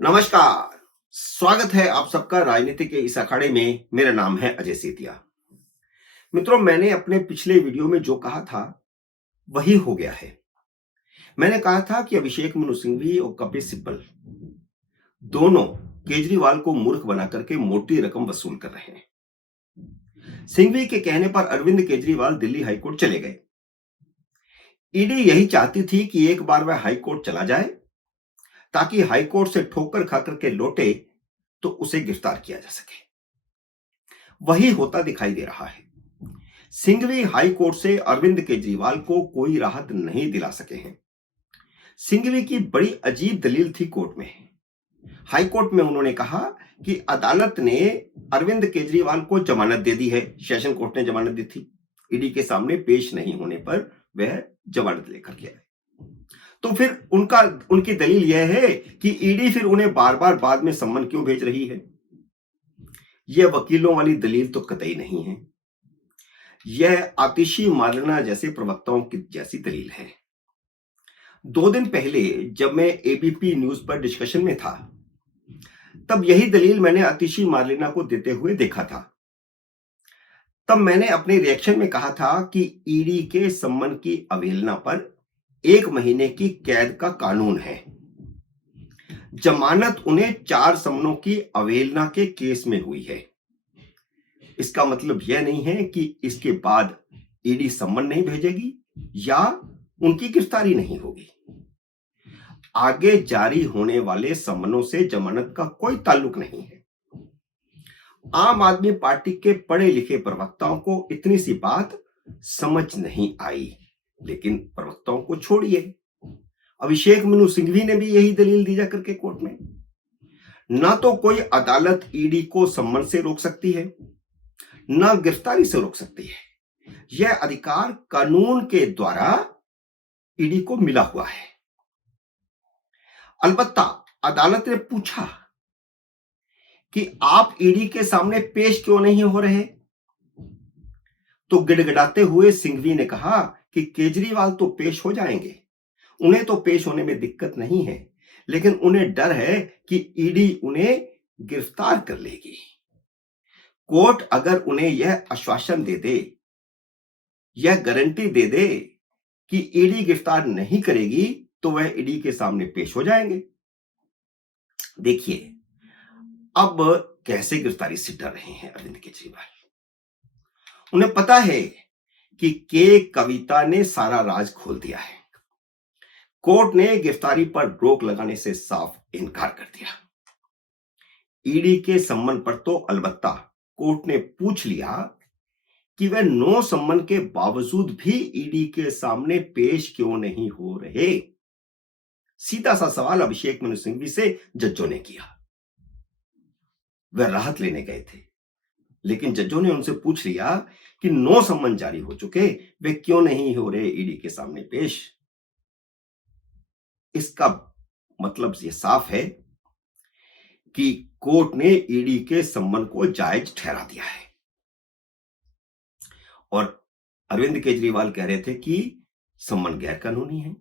नमस्कार। स्वागत है आप सबका राजनीति के इस अखाड़े में। मेरा नाम है अजय सेतिया। मित्रों, मैंने अपने पिछले वीडियो में जो कहा था वही हो गया है। मैंने कहा था कि अभिषेक मनु सिंघवी और कपिल सिब्बल दोनों केजरीवाल को मूर्ख बना करके मोटी रकम वसूल कर रहे हैं। सिंघवी के कहने पर अरविंद केजरीवाल दिल्ली हाईकोर्ट चले गए। ईडी यही चाहती थी कि एक बार वह हाईकोर्ट चला जाए ताकि हाईकोर्ट से ठोकर खाकर के लौटे तो उसे गिरफ्तार किया जा सके। वही होता दिखाई दे रहा है। सिंघवी हाई कोर्ट से अरविंद केजरीवाल को कोई राहत नहीं दिला सके हैं। सिंघवी की बड़ी अजीब दलील थी कोर्ट में। हाई कोर्ट में उन्होंने कहा कि अदालत ने अरविंद केजरीवाल को जमानत दे दी है। सेशन कोर्ट ने जमानत दी थी। ईडी के सामने पेश नहीं होने पर वह जमानत लेकर के आए। तो फिर उनकी दलील यह है कि ईडी फिर उन्हें बार बार बाद में सम्मन क्यों भेज रही है। यह वकीलों वाली दलील तो कतई नहीं है। यह आतिशी मारना जैसे प्रवक्ताओं की जैसी दलील है। 2 दिन पहले जब मैं एबीपी न्यूज पर डिस्कशन में था तब यही दलील मैंने आतिशी मारलेना को देते हुए देखा था। तब मैंने अपने रिएक्शन में कहा था कि ईडी के सम्मन की अवहेलना पर 1 महीने की कैद का कानून है। जमानत उन्हें 4 सम्मनों की अवहेलना के केस में हुई है। इसका मतलब यह नहीं है कि इसके बाद ईडी सम्मन नहीं भेजेगी या उनकी गिरफ्तारी नहीं होगी। आगे जारी होने वाले सम्मनों से जमानत का कोई ताल्लुक नहीं है। आम आदमी पार्टी के पढ़े लिखे प्रवक्ताओं को इतनी सी बात समझ नहीं आई, लेकिन प्रवक्ताओं को छोड़िए, अभिषेक मनु सिंघवी ने भी यही दलील दी जाकर के कोर्ट में। ना तो कोई अदालत ईडी को सम्मन से रोक सकती है, ना गिरफ्तारी से रोक सकती है। यह अधिकार कानून के द्वारा ईडी को मिला हुआ है। अलबत्ता अदालत ने पूछा कि आप ईडी के सामने पेश क्यों नहीं हो रहे, तो गिड़गिड़ाते हुए सिंघवी ने कहा कि केजरीवाल तो पेश हो जाएंगे, उन्हें तो पेश होने में दिक्कत नहीं है, लेकिन उन्हें डर है कि ईडी उन्हें गिरफ्तार कर लेगी। कोर्ट अगर उन्हें यह आश्वासन दे दे, यह गारंटी दे दे कि ईडी गिरफ्तार नहीं करेगी, तो वह ईडी के सामने पेश हो जाएंगे। देखिए, अब कैसे गिरफ्तारी से डर रहे हैं अरविंद केजरीवाल। उन्हें पता है कि के कविता ने सारा राज खोल दिया है। कोर्ट ने गिरफ्तारी पर रोक लगाने से साफ इनकार कर दिया। ईडी के सम्मन पर तो अलबत्ता कोर्ट ने पूछ लिया कि वह 9 सम्मन के बावजूद भी ईडी के सामने पेश क्यों नहीं हो रहे। सीधा सा सवाल अभिषेक मनु सिंघवी से जजों ने किया। वह राहत लेने गए थे, लेकिन जजों ने उनसे पूछ लिया कि 9 सम्मन जारी हो चुके, वे क्यों नहीं हो रहे ईडी के सामने पेश। इसका मतलब यह साफ है कि कोर्ट ने ईडी के सम्मन को जायज ठहरा दिया है। और अरविंद केजरीवाल कह रहे थे कि सम्मन गैर कानूनी है।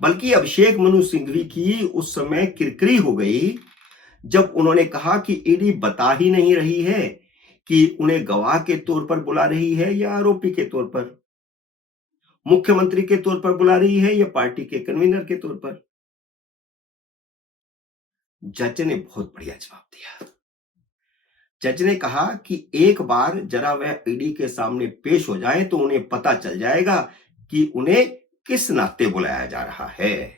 बल्कि अभिषेक मनु सिंघवी की उस समय किरकिरी हो गई जब उन्होंने कहा कि ईडी बता ही नहीं रही है कि उन्हें गवाह के तौर पर बुला रही है या आरोपी के तौर पर, मुख्यमंत्री के तौर पर बुला रही है या पार्टी के कन्वीनर के तौर पर। जज ने बहुत बढ़िया जवाब दिया। जज ने कहा कि एक बार जरा वह ईडी के सामने पेश हो जाए तो उन्हें पता चल जाएगा कि उन्हें किस नाते बुलाया जा रहा है।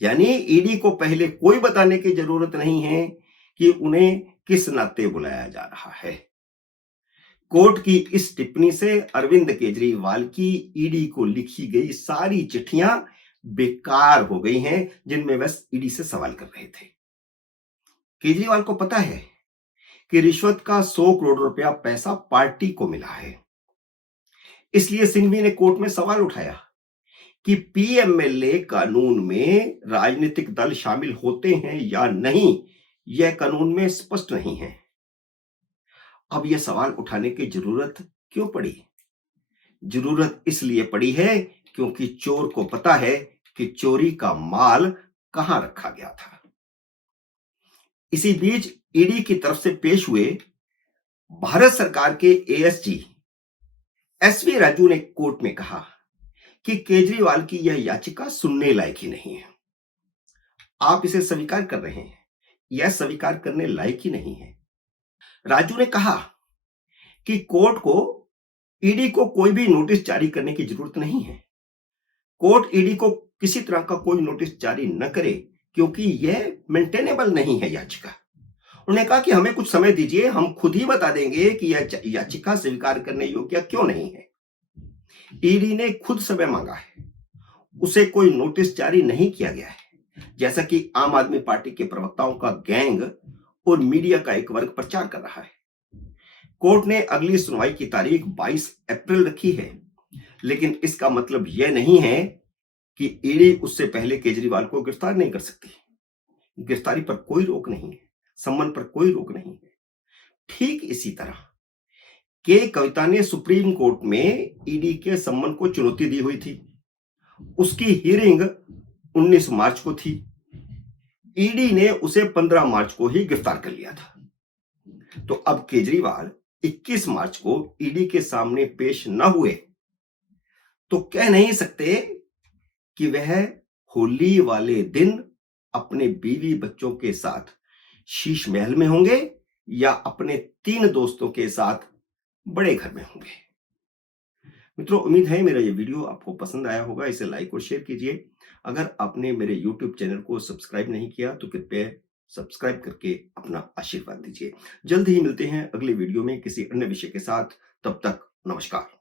यानी ईडी को पहले कोई बताने की जरूरत नहीं है कि उन्हें किस नाते बुलाया जा रहा है। कोर्ट की इस टिप्पणी से अरविंद केजरीवाल की ईडी को लिखी गई सारी चिट्ठियां बेकार हो गई हैं जिनमें वह ईडी से सवाल कर रहे थे। केजरीवाल को पता है कि रिश्वत का 100 करोड़ रुपया पैसा पार्टी को मिला है। इसलिए सिंघवी ने कोर्ट में सवाल उठाया कि पीएमएलए कानून में राजनीतिक दल शामिल होते हैं या नहीं, यह कानून में स्पष्ट नहीं है। अब यह सवाल उठाने की जरूरत क्यों पड़ी? जरूरत इसलिए पड़ी है क्योंकि चोर को पता है कि चोरी का माल कहां रखा गया था। इसी बीच ईडी की तरफ से पेश हुए भारत सरकार के एएसजी एसवी राजू ने कोर्ट में कहा कि केजरीवाल की यह याचिका सुनने लायक ही नहीं है। आप इसे स्वीकार कर रहे हैं, यह स्वीकार करने लायक ही नहीं है। राजू ने कहा कि कोर्ट को ईडी को कोई भी नोटिस जारी करने की जरूरत नहीं है। कोर्ट ईडी को किसी तरह का कोई नोटिस जारी न करे क्योंकि यह मेंटेनेबल नहीं है याचिका। उन्होंने कहा कि हमें कुछ समय दीजिए, हम खुद ही बता देंगे कि यह याचिका स्वीकार करने योग्य क्यों नहीं है। ईडी ने खुद समय मांगा है, उसे कोई नोटिस जारी नहीं किया गया है, जैसा कि आम आदमी पार्टी के प्रवक्ताओं का गैंग और मीडिया का एक वर्ग प्रचार कर रहा है। कोर्ट ने अगली सुनवाई की तारीख 22 अप्रैल रखी है, लेकिन इसका मतलब यह नहीं है कि ईडी उससे पहले केजरीवाल को गिरफ्तार नहीं कर सकती। गिरफ्तारी पर कोई रोक नहीं है, सम्मन पर कोई रोक नहीं है। ठीक इसी तरह के कविता ने सुप्रीम कोर्ट में ईडी के सम्मन को चुनौती दी हुई थी। उसकी हियरिंग 19 मार्च को थी। ईडी ने उसे 15 मार्च को ही गिरफ्तार कर लिया था। तो अब केजरीवाल 21 मार्च को ईडी के सामने पेश न हुए तो कह नहीं सकते कि वह होली वाले दिन अपने बीवी बच्चों के साथ शीश महल में होंगे या अपने 3 दोस्तों के साथ बड़े घर में होंगे। मित्रों, उम्मीद है मेरा ये वीडियो आपको पसंद आया होगा। इसे लाइक और शेयर कीजिए। अगर आपने मेरे यूट्यूब चैनल को सब्सक्राइब नहीं किया तो कृपया सब्सक्राइब करके अपना आशीर्वाद दीजिए। जल्द ही मिलते हैं अगले वीडियो में किसी अन्य विषय के साथ। तब तक नमस्कार।